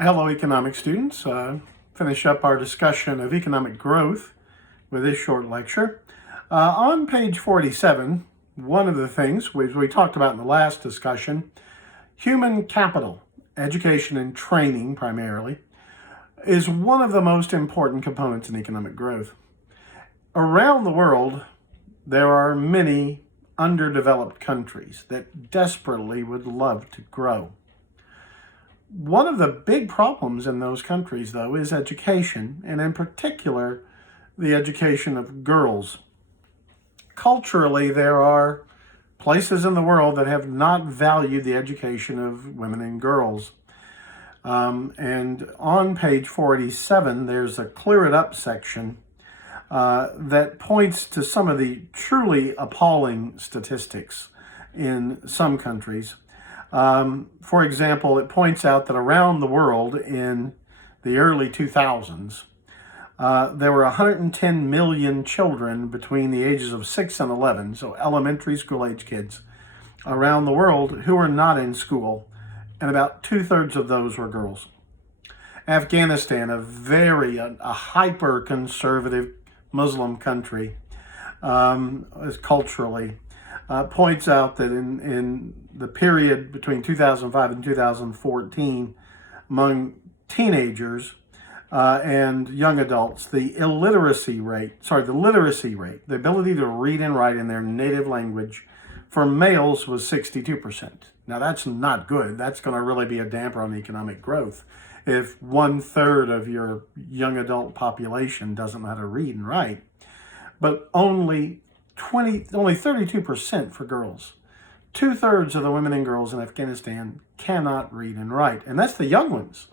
Hello, economic students. Finish up our discussion of economic growth with this short lecture. On page 47, one of the things we talked about in the last discussion, human capital, education and training primarily, is one of the most important components in economic growth. Around the world, there are many underdeveloped countries that desperately would love to grow. One of the big problems in those countries, though, is education, and in particular, the education of girls. Culturally, there are places in the world that have not valued the education of women and girls. And on page 47, there's a Clear It Up section that points to some of the truly appalling statistics in some countries. For example, it points out that around the world in the early 2000s, there were 110 million children between the ages of 6 and 11, so elementary school age kids, around the world who were not in school, and about 2/3 of those were girls. Afghanistan, a hyper-conservative Muslim country, culturally, points out that in the period between 2005 and 2014, among teenagers and young adults, the literacy rate, the ability to read and write in their native language for males was 62%. Now that's not good. That's going to really be a damper on economic growth if 1/3 of your young adult population doesn't know how to read and write. But only 32% for girls. 2/3 of the women and girls in Afghanistan cannot read and write. And that's the young ones.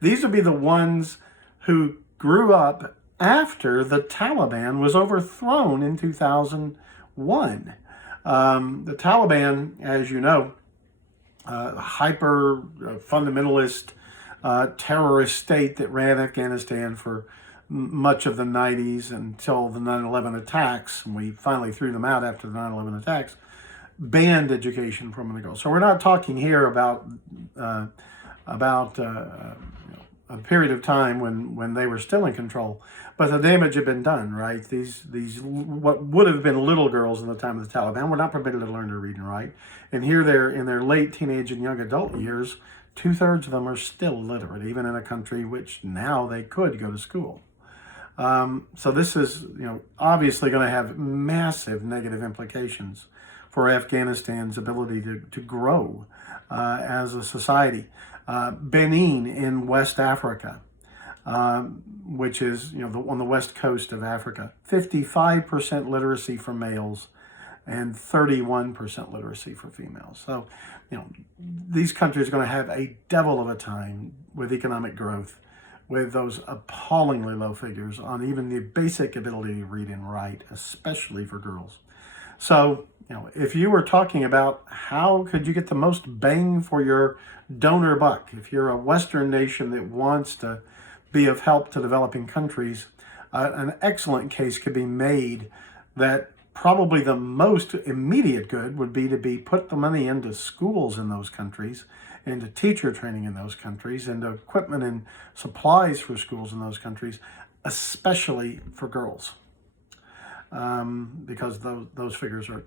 These would be the ones who grew up after the Taliban was overthrown in 2001. The Taliban, as you know, hyper fundamentalist terrorist state that ran Afghanistan for much of the 90s until the 9/11 attacks, and we finally threw them out after the 9/11 attacks, banned education for women and girls. So we're not talking here about a period of time when they were still in control, but the damage had been done, right? These what would have been little girls in the time of the Taliban were not permitted to learn to read and write, and here they're in their late teenage and young adult years. 2/3 of them are still illiterate, even in a country which now they could go to school. So this is, obviously going to have massive negative implications for Afghanistan's ability to grow as a society. Benin in West Africa, which is on the west coast of Africa, 55% literacy for males and 31% literacy for females. So, these countries are going to have a devil of a time with economic growth, with those appallingly low figures on even the basic ability to read and write, especially for girls. So, if you were talking about how could you get the most bang for your donor buck, if you're a Western nation that wants to be of help to developing countries, an excellent case could be made that probably the most immediate good would be to put the money into schools in those countries, into teacher training in those countries, into equipment and supplies for schools in those countries, especially for girls, because those figures are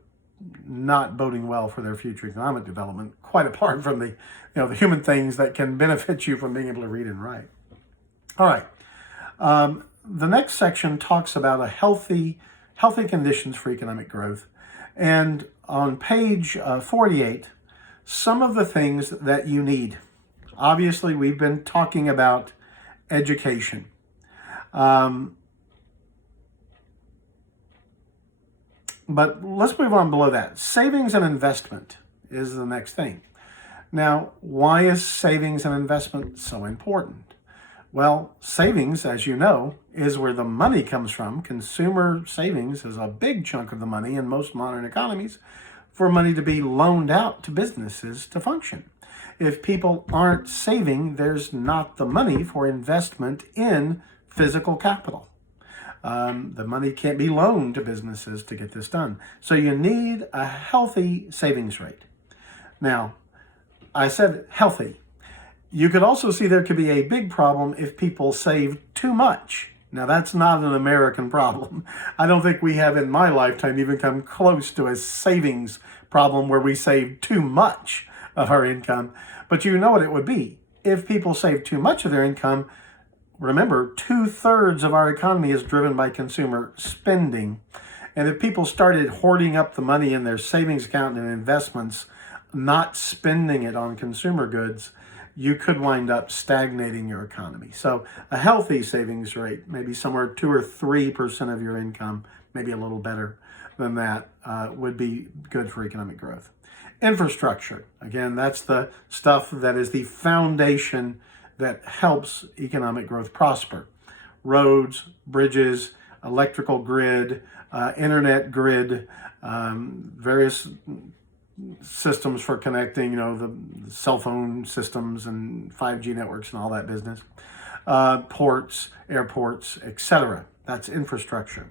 not boding well for their future economic development, quite apart from the human things that can benefit you from being able to read and write. All right. The next section talks about healthy conditions for economic growth. And on page 48, some of the things that you need. Obviously, we've been talking about education. But let's move on below that. Savings and investment is the next thing. Now, why is savings and investment so important? Well, savings, as you know, is where the money comes from. Consumer savings is a big chunk of the money in most modern economies for money to be loaned out to businesses to function. If people aren't saving, there's not the money for investment in physical capital. The money can't be loaned to businesses to get this done. So you need a healthy savings rate. Now, I said healthy. You could also see there could be a big problem if people save too much. Now, that's not an American problem. I don't think we have in my lifetime even come close to a savings problem where we save too much of our income. But you know what it would be. If people save too much of their income, remember, 2/3 of our economy is driven by consumer spending. And if people started hoarding up the money in their savings account and investments, not spending it on consumer goods, you could wind up stagnating your economy. So a healthy savings rate, maybe somewhere 2 or 3% of your income, maybe a little better than that, would be good for economic growth. Infrastructure, again, that's the stuff that is the foundation that helps economic growth prosper. Roads, bridges, electrical grid, internet grid, various systems for connecting, the cell phone systems and 5G networks and all that business, ports, airports, etc. That's infrastructure.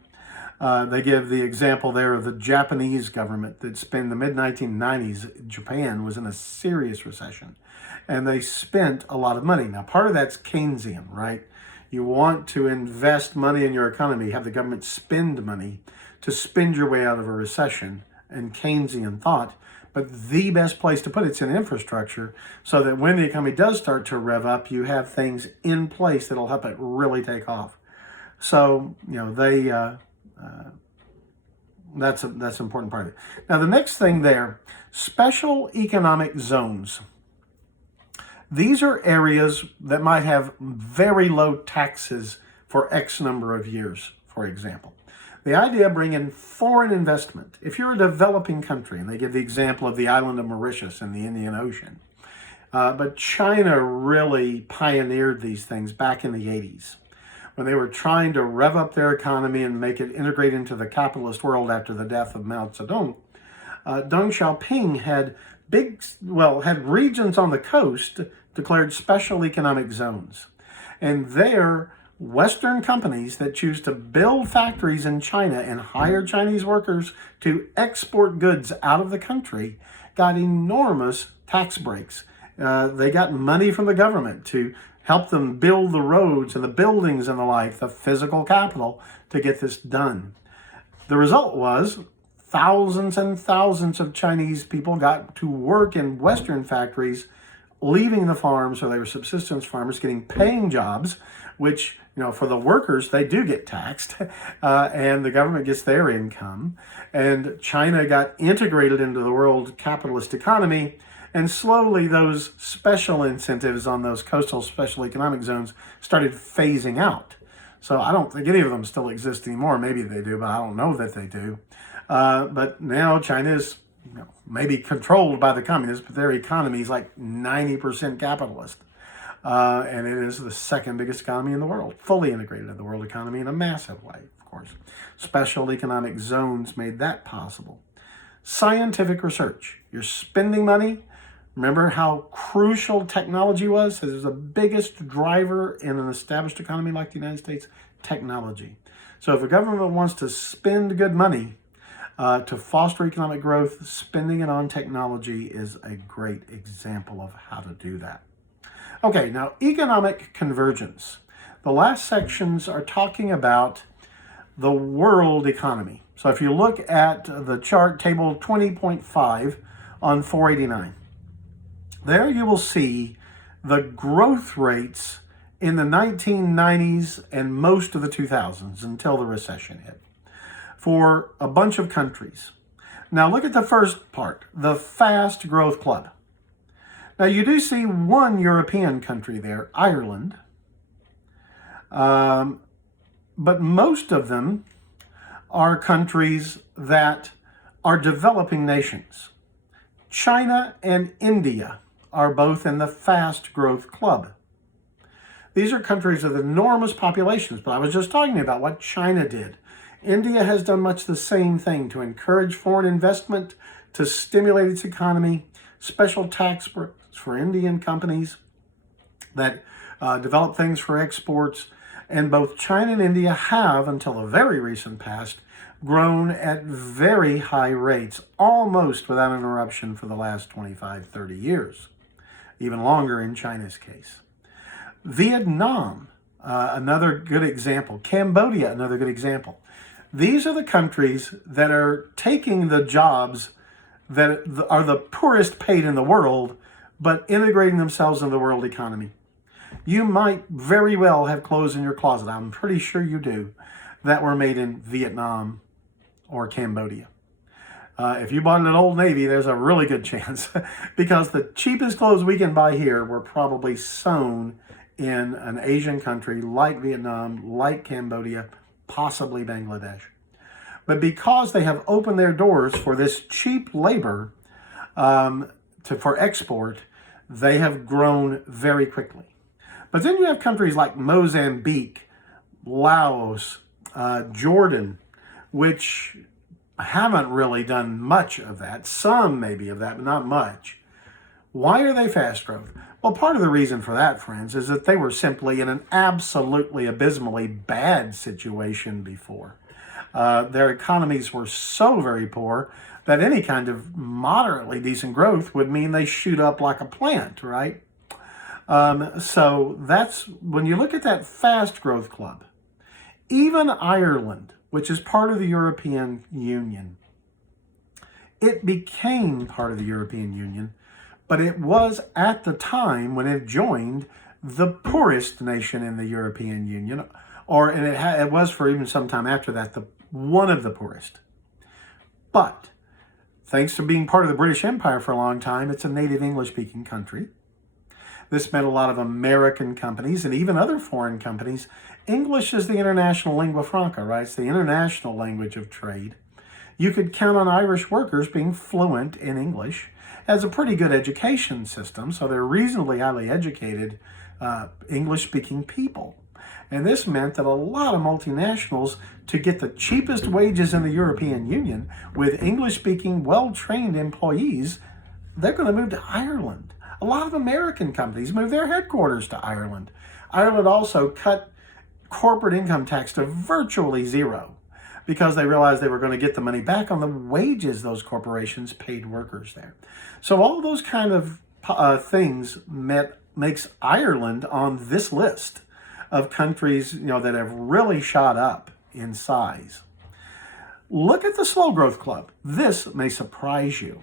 They give the example there of the Japanese government that in the mid-1990s, Japan was in a serious recession, and they spent a lot of money. Now, part of that's Keynesian, right? You want to invest money in your economy, have the government spend money to spend your way out of a recession, and Keynesian thought. But the best place to put it's in infrastructure, so that when the economy does start to rev up, you have things in place that'll help it really take off. So, that's an important part of it. Now, the next thing there, special economic zones. These are areas that might have very low taxes for X number of years, for example. The idea of bringing foreign investment. If you're a developing country, and they give the example of the island of Mauritius in the Indian Ocean, but China really pioneered these things back in the 80s when they were trying to rev up their economy and make it integrate into the capitalist world after the death of Mao Zedong. Deng Xiaoping had regions on the coast declared special economic zones. And there, Western companies that choose to build factories in China and hire Chinese workers to export goods out of the country got enormous tax breaks. They got money from the government to help them build the roads and the buildings and the like, the physical capital to get this done. The result was thousands and thousands of Chinese people got to work in Western factories, leaving the farms, so they were subsistence farmers, getting paying jobs, which, for the workers, they do get taxed, and the government gets their income. And China got integrated into the world capitalist economy, and slowly those special incentives on those coastal special economic zones started phasing out. So I don't think any of them still exist anymore. Maybe they do, but I don't know that they do. But now China is maybe controlled by the communists, but their economy is like 90% capitalist. And it is the second biggest economy in the world, fully integrated in the world economy in a massive way, of course. Special economic zones made that possible. Scientific research. You're spending money. Remember how crucial technology was? It was the biggest driver in an established economy like the United States, technology. So if a government wants to spend good money to foster economic growth, spending it on technology is a great example of how to do that. Okay, now economic convergence. The last sections are talking about the world economy. So if you look at the chart, table 20.5 on 489, there you will see the growth rates in the 1990s and most of the 2000s until the recession hit for a bunch of countries. Now look at the first part, the fast growth club. Now you do see one European country there, Ireland, but most of them are countries that are developing nations. China and India are both in the fast growth club. These are countries with enormous populations, but I was just talking about what China did. India has done much the same thing to encourage foreign investment, to stimulate its economy, special tax breaks for Indian companies that develop things for exports. And both China and India have, until the very recent past, grown at very high rates, almost without interruption for the last 25, 30 years. even longer in China's case. Vietnam, another good example. Cambodia, another good example. These are the countries that are taking the jobs that are the poorest paid in the world, but integrating themselves into the world economy. You might very well have clothes in your closet, I'm pretty sure you do, that were made in Vietnam or Cambodia. If you bought it at Old Navy, there's a really good chance because the cheapest clothes we can buy here were probably sewn in an Asian country like Vietnam, like Cambodia, possibly Bangladesh. But because they have opened their doors for this cheap labor for export, they have grown very quickly. But then you have countries like Mozambique, Laos, Jordan, which haven't really done much of that. Some maybe of that, but not much. Why are they fast growth? Well, part of the reason for that, friends, is that they were simply in an absolutely abysmally bad situation before. Their economies were so very poor that any kind of moderately decent growth would mean they shoot up like a plant, right? So that's, when you look at that fast growth club, even Ireland, which is part of the European Union, it became part of the European Union, but it was at the time when it joined the poorest nation in the European Union, and it was for even some time after that, one of the poorest. But thanks to being part of the British Empire for a long time, it's a native English-speaking country. This meant a lot of American companies and even other foreign companies. English is the international lingua franca, right? It's the international language of trade. You could count on Irish workers being fluent in English. It has a pretty good education system, so they're reasonably highly educated English-speaking people. And this meant that a lot of multinationals, to get the cheapest wages in the European Union with English-speaking, well-trained employees, they're going to move to Ireland. A lot of American companies moved their headquarters to Ireland. Ireland also cut corporate income tax to virtually zero because they realized they were going to get the money back on the wages those corporations paid workers there. So all those kind of things makes Ireland on this list of countries, that have really shot up in size. Look at the slow growth club. This may surprise you.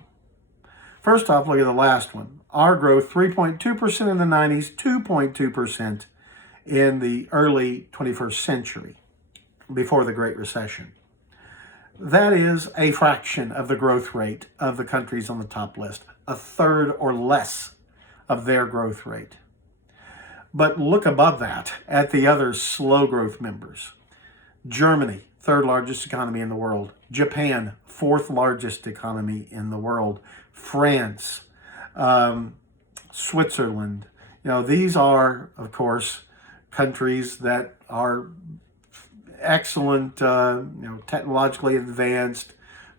First off, look at the last one. Our growth, 3.2% in the 90s, 2.2% in the early 21st century, before the Great Recession. That is a fraction of the growth rate of the countries on the top list, a third or less of their growth rate. But look above that at the other slow growth members. Germany, third largest economy in the world. Japan, fourth largest economy in the world. France, Switzerland. These are, of course, countries that are excellent, technologically advanced,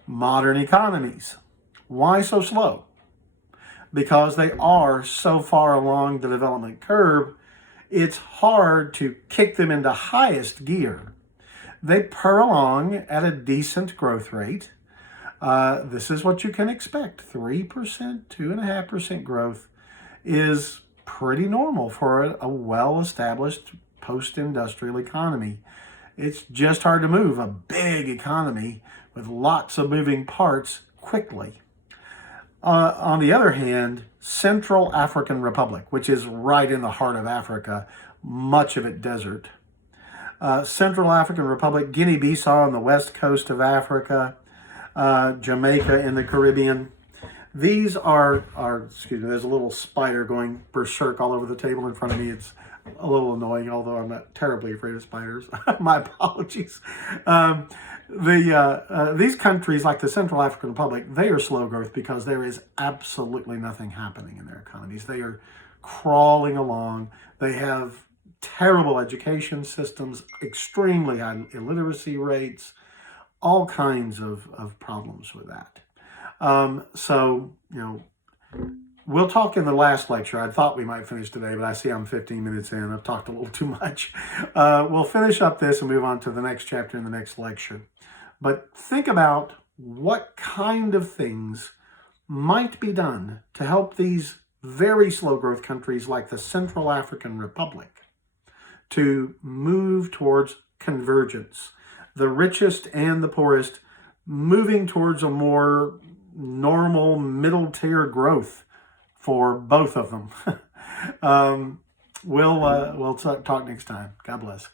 modern economies. Why so slow? Because they are so far along the development curve, it's hard to kick them into highest gear. They purr along at a decent growth rate. This is what you can expect. 3%, 2.5% growth is pretty normal for a well-established post-industrial economy. It's just hard to move a big economy with lots of moving parts quickly. On the other hand, Central African Republic, which is right in the heart of Africa, much of it desert. Central African Republic, Guinea-Bissau on the west coast of Africa, Jamaica in the Caribbean. These are, excuse me, there's a little spider going berserk all over the table in front of me. It's a little annoying, although I'm not terribly afraid of spiders. My apologies. These countries, like the Central African Republic, they are slow growth because there is absolutely nothing happening in their economies. They are crawling along. They have terrible education systems, extremely high illiteracy rates, all kinds of problems with that. We'll talk in the last lecture. I thought we might finish today, but I see I'm 15 minutes in. I've talked a little too much. We'll finish up this and move on to the next chapter in the next lecture. But think about what kind of things might be done to help these very slow growth countries like the Central African Republic to move towards convergence. The richest and the poorest moving towards a more normal middle tier growth for both of them. We'll talk next time. God bless.